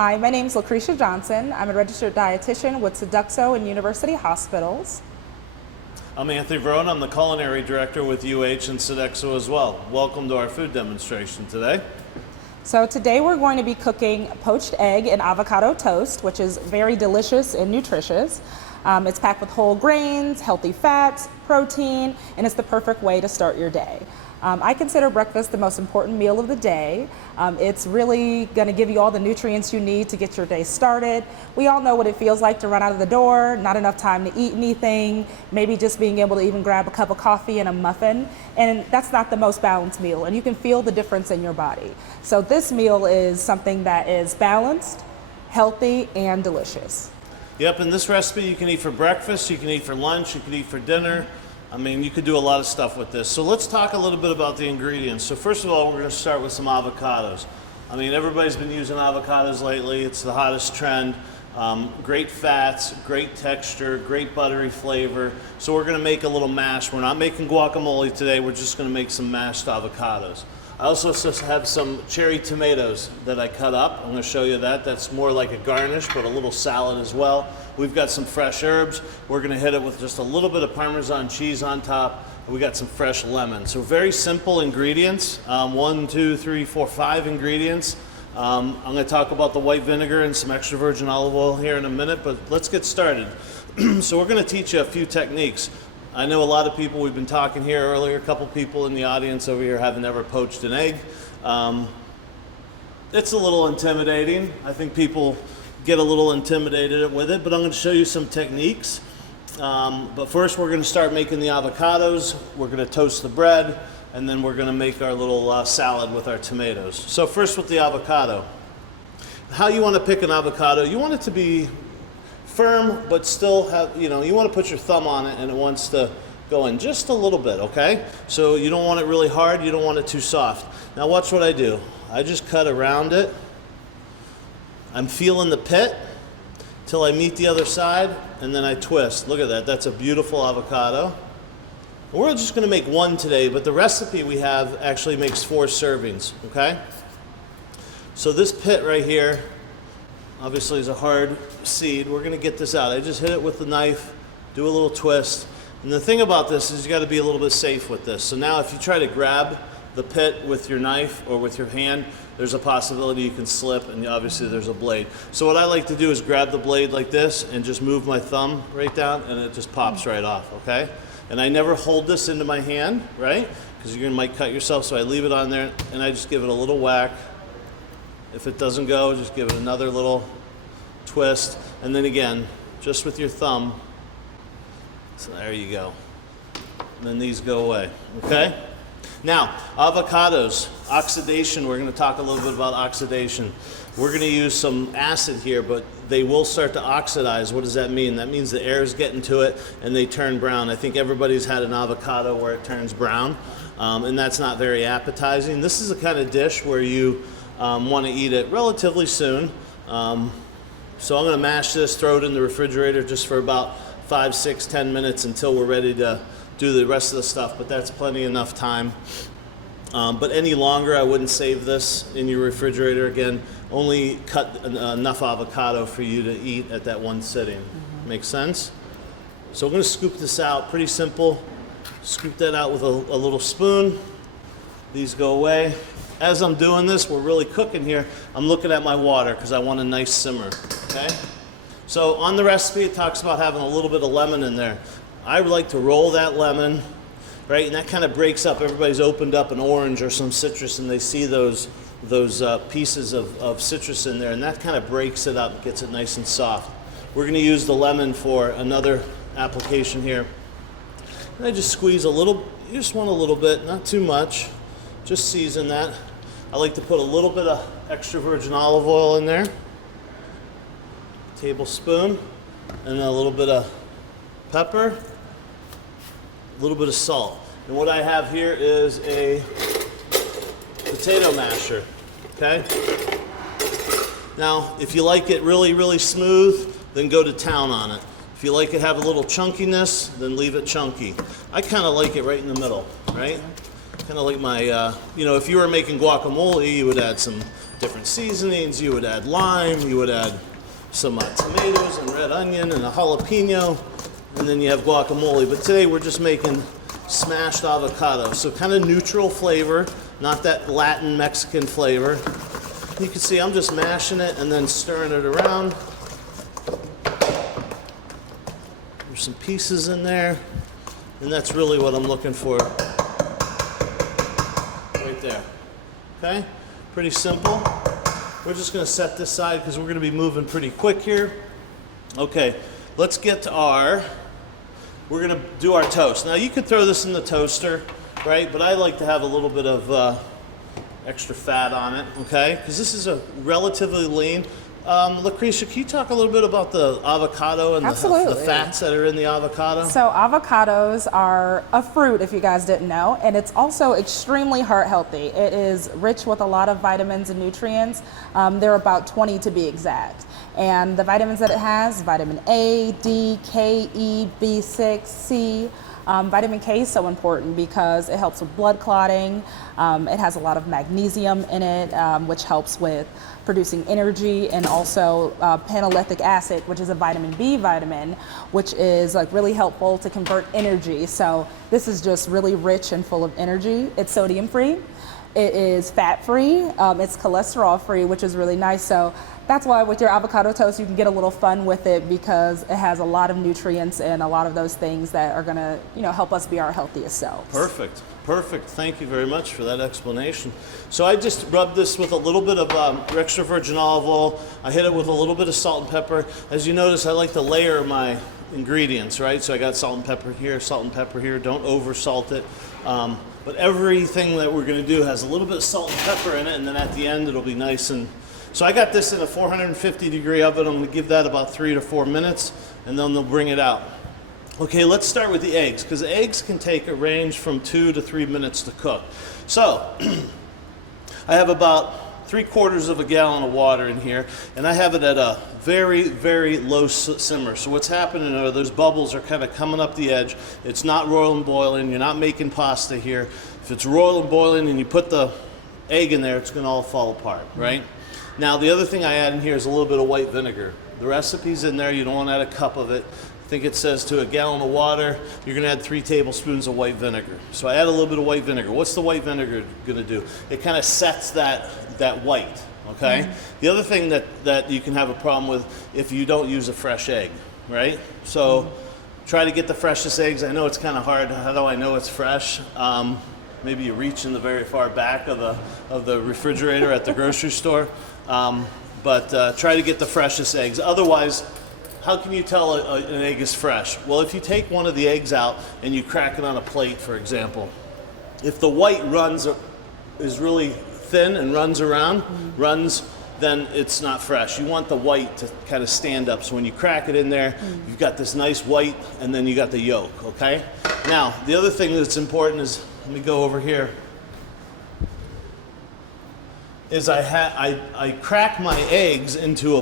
Hi, my name is Lucretia Johnson. I'm a registered dietitian with Seduxo and University Hospitals. I'm Anthony Verona. I'm the culinary director with UH and Seduxo as well. Welcome to our food demonstration today. So today we're going to be cooking poached egg and avocado toast, which is very delicious and nutritious. It's packed with whole grains, healthy fats, protein, and it's the perfect way to start your day. I consider breakfast the most important meal of the day. It's really going to give you all the nutrients you need to get your day started. We all know what it feels like to run out of the door, not enough time to eat anything, maybe just being able to even grab a cup of coffee and a muffin, and that's not the most balanced meal, and you can feel the difference in your body. So this meal is something that is balanced, healthy, and delicious. Yep, and this recipe you can eat for breakfast, you can eat for lunch, you can eat for dinner. I mean, you could do a lot of stuff with this. So let's talk a little bit about the ingredients. So first of all, we're going to start with some avocados. I mean, everybody's been using avocados lately. It's the hottest trend. Great fats, great texture, great buttery flavor. So we're going to make a little mash. We're not making guacamole today. We're just going to make some mashed avocados. I also have some cherry tomatoes that I cut up. I'm going to show you that. That's more like a garnish, but a little salad as well. We've got some fresh herbs. We're going to hit it with just a little bit of Parmesan cheese on top. We got some fresh lemon. So very simple ingredients. 1, 2, 3, 4, 5 ingredients. I'm going to talk about the white vinegar and some extra virgin olive oil here in a minute, but let's get started. So we're going to teach you a few techniques. I know a lot of people, we've been talking here earlier, a couple people in the audience over here haven't ever poached an egg. It's a little intimidating. I think people get a little intimidated with it, but I'm going to show you some techniques. But first we're going to start making the avocados. We're going to toast the bread, and then we're going to make our little salad with our tomatoes. So first with the avocado. How you want to pick an avocado, you want it to be firm, but still have, you want to put your thumb on it and it wants to go in just a little bit, okay? So you don't want it really hard, you don't want it too soft. Now watch what I do. I just cut around it. I'm feeling the pit till I meet the other side, and then I twist. Look at that, that's a beautiful avocado. We're just gonna make one today, but the recipe we have actually makes 4 servings, okay? So this pit right here, obviously is a hard seed. We're gonna get this out. I just hit it with the knife, do a little twist. And the thing about this is you gotta be a little bit safe with this. So now if you try to grab the pit with your knife or with your hand, there's a possibility you can slip, and obviously there's a blade. So what I like to do is grab the blade like this and just move my thumb right down, and it just pops right off, okay? And I never hold this into my hand, right? Because you might cut yourself, so I leave it on there and I just give it a little whack. If it doesn't go, just give it another little twist, and then again, just with your thumb. So there you go. And then these go away, okay? Now, avocados, oxidation, we're going to talk a little bit about oxidation. We're going to use some acid here, but they will start to oxidize. What does that mean? That means the air is getting to it and they turn brown. I think everybody's had an avocado where it turns brown, and that's not very appetizing. This is the kind of dish where you want to eat it relatively soon. So I'm going to mash this, throw it in the refrigerator just for about 5, 6, 10 minutes until we're ready to do the rest of the stuff, but that's plenty enough time. But any longer, I wouldn't save this in your refrigerator. Again, only cut enough avocado for you to eat at that one sitting. Make sense? So we're going to scoop this out. Pretty simple. Scoop that out with a little spoon. These go away. As I'm doing this, we're really cooking here. I'm looking at my water because I want a nice simmer, okay? So on the recipe, it talks about having a little bit of lemon in there. I would like to roll that lemon, right? And that kind of breaks up. Everybody's opened up an orange or some citrus and they see those pieces of citrus in there, and that kind of breaks it up, gets it nice and soft. We're going to use the lemon for another application here. And I just squeeze a little, you just want a little bit, not too much. Just season that. I like to put a little bit of extra virgin olive oil in there, tablespoon, and then a little bit of pepper, a little bit of salt. And what I have here is a potato masher, okay? Now, if you like it really, really smooth, then go to town on it. If you like it have a little chunkiness, then leave it chunky. I kind of like it right in the middle, right? Kind of like my, you know, if you were making guacamole, you would add some different seasonings. You would add lime, you would add some tomatoes and red onion and a jalapeno, and then you have guacamole. But today we're just making smashed avocado. So kind of neutral flavor, not that Latin Mexican flavor. You can see I'm just mashing it and then stirring it around. There's some pieces in there, and that's really what I'm looking for right there. Okay, pretty simple. We're just going to set this aside because we're going to be moving pretty quick here. Okay, let's get to we're going to do our toast. Now you could throw this in the toaster, right? But I like to have a little bit of extra fat on it, okay? Because this is a relatively lean. Lucretia, can you talk a little bit about the avocado and the fats that are in the avocado? So avocados are a fruit, if you guys didn't know, and it's also extremely heart healthy. It is rich with a lot of vitamins and nutrients. There are about 20 to be exact. And the vitamins that it has, vitamin A, D, K, E, B6, C. Vitamin K is so important because it helps with blood clotting. It has a lot of magnesium in it, which helps with producing energy, and also panolithic acid, which is a vitamin B vitamin, which is like really helpful to convert energy. So this is just really rich and full of energy. It's sodium free. It is fat free. It's cholesterol free, which is really nice. So that's why with your avocado toast, you can get a little fun with it because it has a lot of nutrients and a lot of those things that are gonna, help us be our healthiest selves. Perfect. Perfect. Thank you very much for that explanation. So I just rubbed this with a little bit of extra virgin olive oil. I hit it with a little bit of salt and pepper. As you notice, I like to layer my ingredients, right? So I got salt and pepper here. Don't over salt it. But everything that we're going to do has a little bit of salt and pepper in it, and then at the end it'll be nice. And so I got this in a 450 degree oven. I'm going to give that about 3 to 4 minutes, and then they'll bring it out. Okay, let's start with the eggs, because eggs can take a range from 2 to 3 minutes to cook. So I have about 3/4 of a gallon of water in here, and I have it at a very, very low simmer. So what's happening are those bubbles are kind of coming up the edge. It's not roiling, boiling. You're not making pasta here. If it's roiling, boiling, and you put the egg in there, it's going to all fall apart, right? Now, the other thing I add in here is a little bit of white vinegar. The recipe's in there. You don't want to add a cup of it. I think it says to a gallon of water, you're going to add 3 tablespoons of white vinegar. So I add a little bit of white vinegar. What's the white vinegar going to do? It kind of sets that white, okay? The other thing that you can have a problem with if you don't use a fresh egg, right? So try to get the freshest eggs. I know it's kind of hard. How do I know it's fresh? Maybe you reach in the very far back of the refrigerator at the grocery store. But try to get the freshest eggs. Otherwise, how can you tell an egg is fresh? Well, if you take one of the eggs out and you crack it on a plate, for example, if the white is really thin and runs, then it's not fresh. You want the white to kind of stand up. So when you crack it in there, you've got this nice white, and then you got the yolk, okay? Now, the other thing that's important is, let me go over here, is I crack my eggs into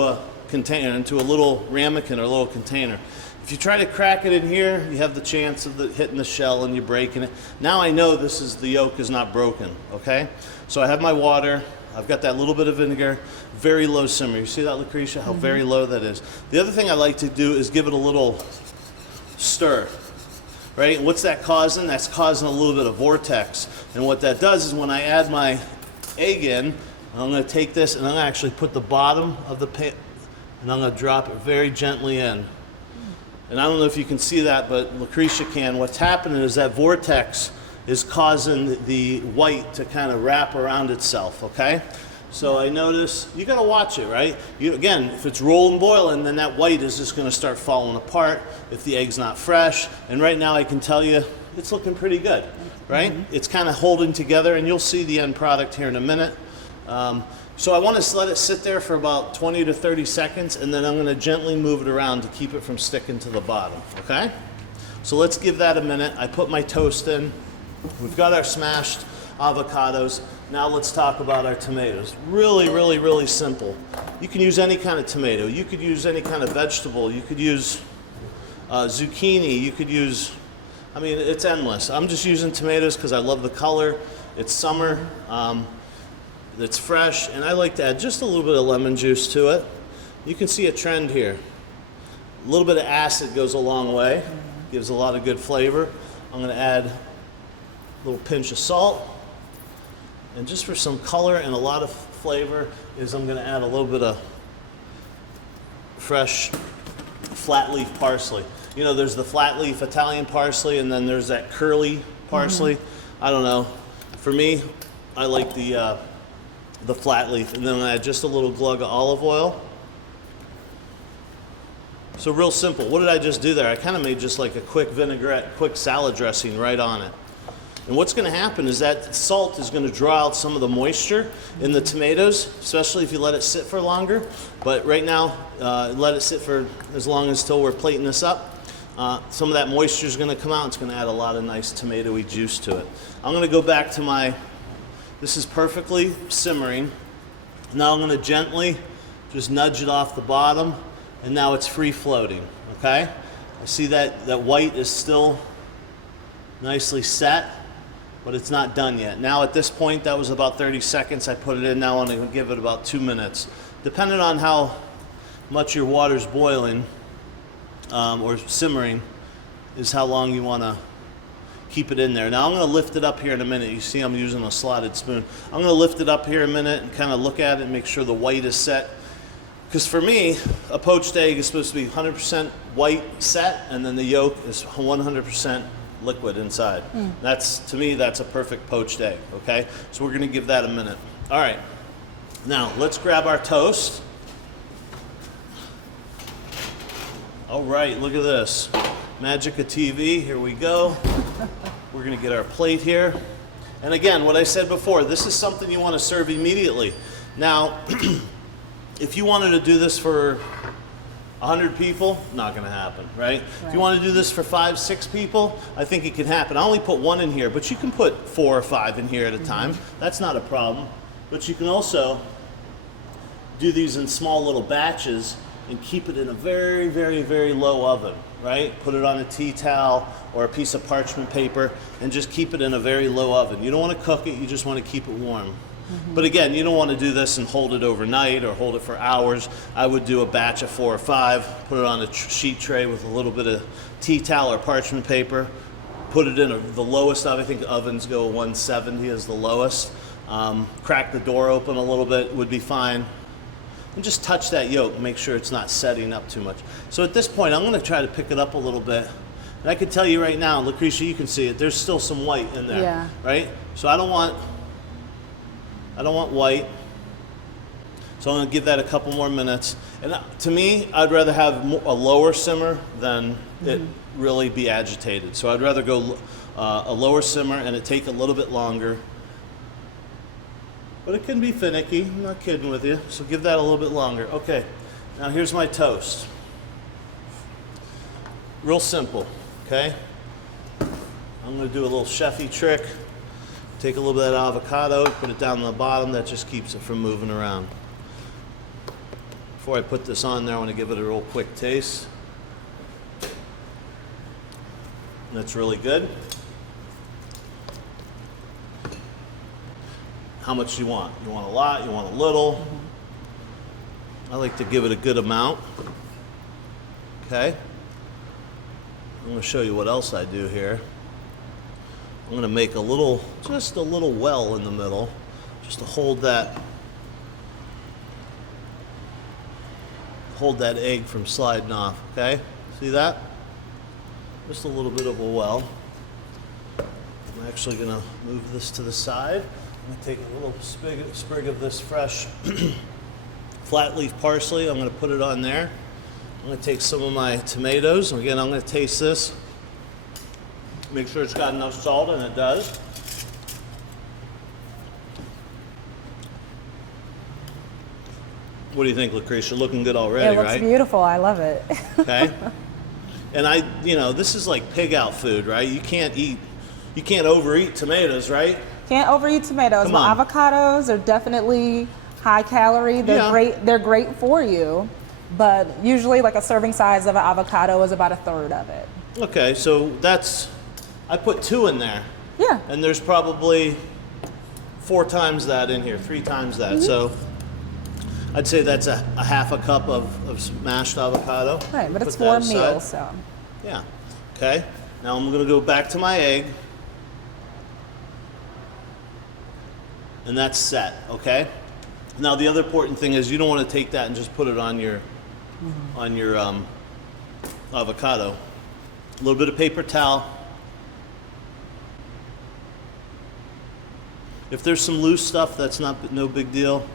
a container, into a little ramekin or a little container. If you try to crack it in here, you have the chance of hitting the shell and you breaking it. Now I know the yolk is not broken, okay? So I have my water, I've got that little bit of vinegar, very low simmer. You see that, Lucretia, how very low that is? The other thing I like to do is give it a little stir, right? What's that causing? That's causing a little bit of vortex. And what that does is when I add my egg in, I'm going to take this and I'm going to actually put the bottom of the pan, and I'm going to drop it very gently in. And I don't know if you can see that, but Lucretia can. What's happening is that vortex is causing the white to kind of wrap around itself, okay? So I notice, you got to watch it, right? Again, if it's rolling, boiling, then that white is just going to start falling apart if the egg's not fresh. And right now I can tell you, it's looking pretty good, right? It's kind of holding together, and you'll see the end product here in a minute. So I want to let it sit there for about 20 to 30 seconds, and then I'm going to gently move it around to keep it from sticking to the bottom, okay? So let's give that a minute. I put my toast in. We've got our smashed avocados. Now let's talk about our tomatoes. Really, really, really simple. You can use any kind of tomato. You could use any kind of vegetable. You could use zucchini. You could use I mean, it's endless. I'm just using tomatoes because I love the color. It's summer, it's fresh, and I like to add just a little bit of lemon juice to it. You can see a trend here. A little bit of acid goes a long way, gives a lot of good flavor. I'm going to add a little pinch of salt, and just for some color and a lot of flavor is I'm going to add a little bit of fresh flat leaf parsley. You know, there's the flat leaf Italian parsley, and then there's that curly parsley. I don't know. For me, I like the flat leaf, and then I add just a little glug of olive oil. So real simple. What did I just do there? I kind of made just like a quick vinaigrette, quick salad dressing right on it. And what's going to happen is that salt is going to draw out some of the moisture in the tomatoes, especially if you let it sit for longer. But right now, let it sit for as long as till we're plating this up. Some of that moisture is going to come out. It's going to add a lot of nice tomatoey juice to it. I'm going to go back to this is perfectly simmering. Now I'm going to gently just nudge it off the bottom, and now it's free floating, okay? I see that white is still nicely set, but it's not done yet. Now at this point, that was about 30 seconds. I put it in. Now I'm going to give it about 2 minutes. Depending on how much your water's boiling or simmering is how long you want to keep it in there. Now I'm going to lift it up here in a minute. You see I'm using a slotted spoon. I'm going to lift it up here in a minute and kind of look at it and make sure the white is set. Because for me, a poached egg is supposed to be 100% white set, and then the yolk is 100% liquid inside. To me, that's a perfect poached egg, okay? So we're going to give that a minute. All right. Now, let's grab our toast. All right, look at this. Magic of TV, here we go. We're going to get our plate here. And again, what I said before, this is something you want to serve immediately. Now, if you wanted to do this for 100 people, not going to happen, right? If you want to do this for 5, 6 people, I think it can happen. I only put 1 in here, but you can put 4 or 5 in here at a time. That's not a problem. But you can also do these in small little batches and keep it in a very, very, very low oven, right? Put it on a tea towel or a piece of parchment paper and just keep it in a very low oven. You don't want to cook it, you just want to keep it warm. But again, you don't want to do this and hold it overnight or hold it for hours. I would do a batch of 4 or 5, put it on a sheet tray with a little bit of tea towel or parchment paper, put it in the lowest oven. I think ovens go 170 is the lowest. Crack the door open a little bit would be fine. And just touch that yolk, make sure it's not setting up too much. So at this point, I'm going to try to pick it up a little bit. And I can tell you right now, Lucretia, you can see it, there's still some white in there, right? So I don't want white. So I'm going to give that a couple more minutes. And to me, I'd rather have a lower simmer than it really be agitated. So I'd rather go a lower simmer and it take a little bit longer. But it can be finicky, I'm not kidding with you. So give that a little bit longer. Okay, now here's my toast. Real simple, okay? I'm going to do a little chefy trick. Take a little bit of that avocado, put it down on the bottom. That just keeps it from moving around. Before I put this on there, I want to give it a real quick taste. That's really good. How much do you want? You want a lot? You want a little? I like to give it a good amount. Okay. I'm going to show you what else I do here. I'm going to make just a little well in the middle, just to hold that egg from sliding off, okay? See that? Just a little bit of a well. I'm actually going to move this to the side. I'm going to take a little sprig of this fresh flat leaf parsley. I'm going to put it on there. I'm going to take some of my tomatoes. Again, I'm going to taste this. Make sure it's got enough salt, and it does. What do you think, Lucretia? Looking good already, right? It looks beautiful. I love it. Okay. And this is like pig out food, right? You can't overeat tomatoes, right? Can't overeat tomatoes. Come But on. avocados are definitely high calorie. They're great. They're great for you. But usually, like a serving size of an avocado is about 1/3 of it. Okay, so that's I put 2 in there. Yeah. And there's probably 4 times that in here, 3 times that. So I'd say that's a half a cup of mashed avocado. Right, but Put it's that for a aside. meal, so. Yeah. Okay. Now I'm going to go back to my egg. And that's set, okay? Now the other important thing is you don't want to take that and just put it on your avocado. A little bit of paper towel. If there's some loose stuff, that's no big deal.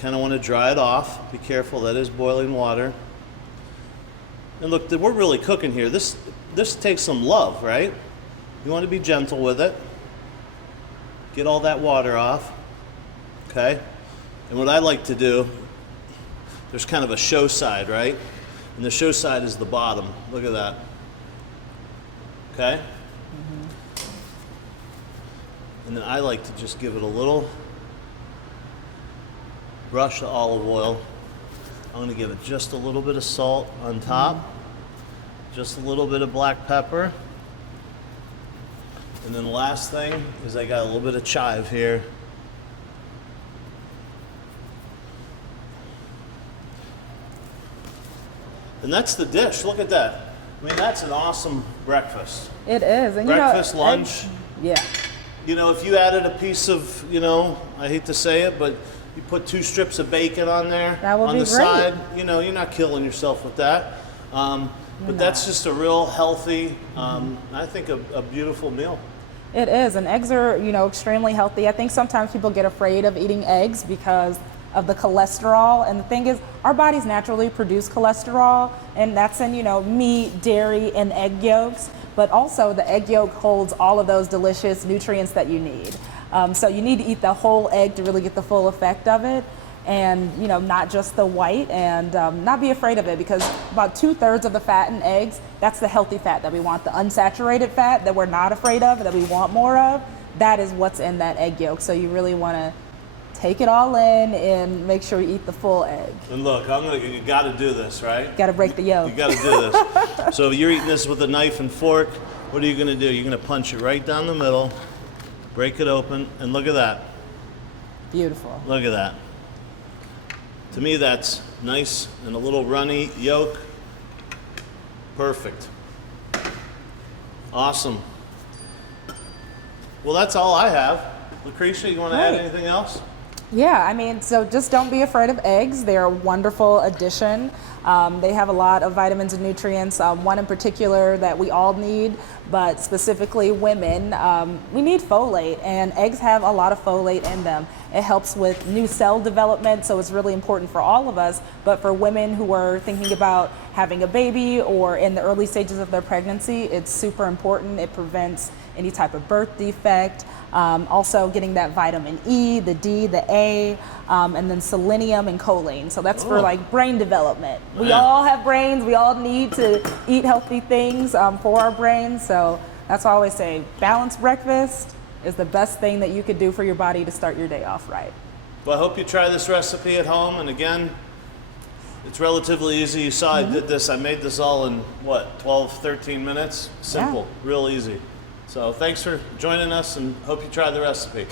Kind of want to dry it off. Be careful, that is boiling water. And look, we're really cooking here. This takes some love, right? You want to be gentle with it. Get all that water off, okay? And what I like to do, there's kind of a show side, right? And the show side is the bottom. Look at that. Okay? And then I like to just give it a little brush of olive oil. I'm going to give it just a little bit of salt on top, just a little bit of black pepper. And then the last thing is I got a little bit of chive here. And that's the dish. Look at that. I mean, that's an awesome breakfast. It is. And Breakfast, lunch. Yeah. You know, if you added a piece of, I hate to say it, but you put 2 strips of bacon on there That would on be the great. side, you're not killing yourself with that. But that's just a real healthy, I think a beautiful meal. It is, and eggs are, extremely healthy. I think sometimes people get afraid of eating eggs because of the cholesterol, and the thing is, our bodies naturally produce cholesterol, and that's in, meat, dairy, and egg yolks, but also the egg yolk holds all of those delicious nutrients that you need. So you need to eat the whole egg to really get the full effect of it, and not just the white, and not be afraid of it, because about 2/3 of the fat in eggs, that's the healthy fat that we want. The unsaturated fat that we're not afraid of, that we want more of, that is what's in that egg yolk. So you really want to take it all in and make sure you eat the full egg. And look, you got to do this, right? Got to break the yolk. You got to do this. So if you're eating this with a knife and fork, what are you going to do? You're going to punch it right down the middle, break it open, and look at that. Beautiful. Look at that. To me, that's nice and a little runny yolk. Perfect. Awesome. Well, that's all I have. Lucretia, you want to add anything else? Yeah, so just don't be afraid of eggs. They're a wonderful addition. They have a lot of vitamins and nutrients. One in particular that we all need, but specifically women, we need folate, and eggs have a lot of folate in them. It helps with new cell development, so it's really important for all of us, but for women who are thinking about having a baby or in the early stages of their pregnancy, it's super important. It prevents any type of birth defect. Also getting that vitamin E, the D, the A, and then selenium and choline. So that's for brain development. We all have brains. We all need to eat healthy things for our brains. So that's why I always say balanced breakfast is the best thing that you could do for your body to start your day off right. Well, I hope you try this recipe at home. And again, it's relatively easy. You saw I did this. I made this all in 12, 13 minutes? Simple, real easy. So thanks for joining us, and hope you try the recipe.